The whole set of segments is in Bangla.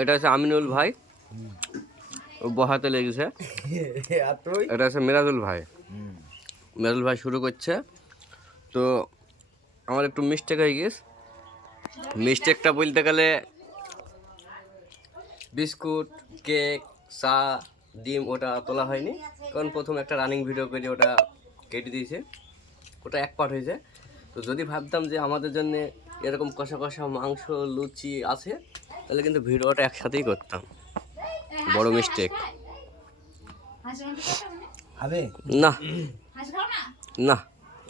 এটা হচ্ছে আমিনুল ভাই, ও বহাতে লেগেছে। এটা হচ্ছে মিরাজুল ভাই। মিরাজুল ভাই শুরু করছে। তো আমার একটু মিস্টেক হয়ে গেছে। মিস্টেকটা বলতে গেলে বিস্কুট, কেক, চা, ডিম ওটা তোলা হয়নি, কারণ প্রথম একটা রানিং ভিডিও করে ওটা কেটে দিয়েছে, ওটা এক পার্ট হয়েছে। তো যদি ভাবতাম যে আমাদের জন্য এরকম কষা কষা মাংস লুচি আছে, তাহলে কিন্তু ভিডিওটা একসাথেই করতাম। বড় মিস্টেক। না না,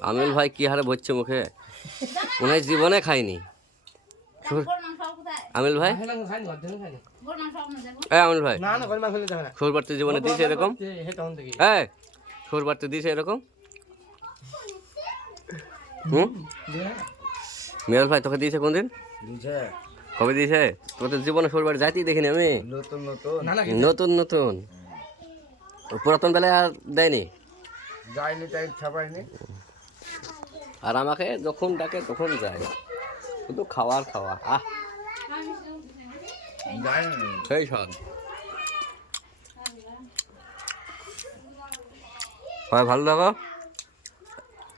আমিল ভাই কি হারে ভরছে মুখে, মনে হয় জীবনে খাইনি। আমিল ভাই, আমিল ভাই, শোর বাড়তে জীবনে দিয়েছে এরকম? হ্যাঁ, শোর বাড়তে দিয়েছে এরকম? মিরাল ভাই তোকে দিয়েছে কোনদিন? কবে দিয়েছে? তোদের জীবনে শোর বাড়ি যাইতেই দেখিনি আমি। নতুন নতুন পুরাতন বেলায় আর দেয়নি। আর আমাকে যখন ডাকে তখন যায়, শুধু খাওয়ার খাওয়া। সেই সব হয়। ভালো থাকো,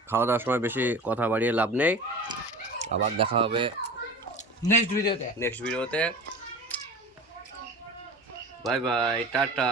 খাওয়া দাওয়ার সময় বেশি কথা বাড়িয়ে লাভ নেই। আবার দেখা হবে নেক্সট ভিডিওতে। Bye bye, tata.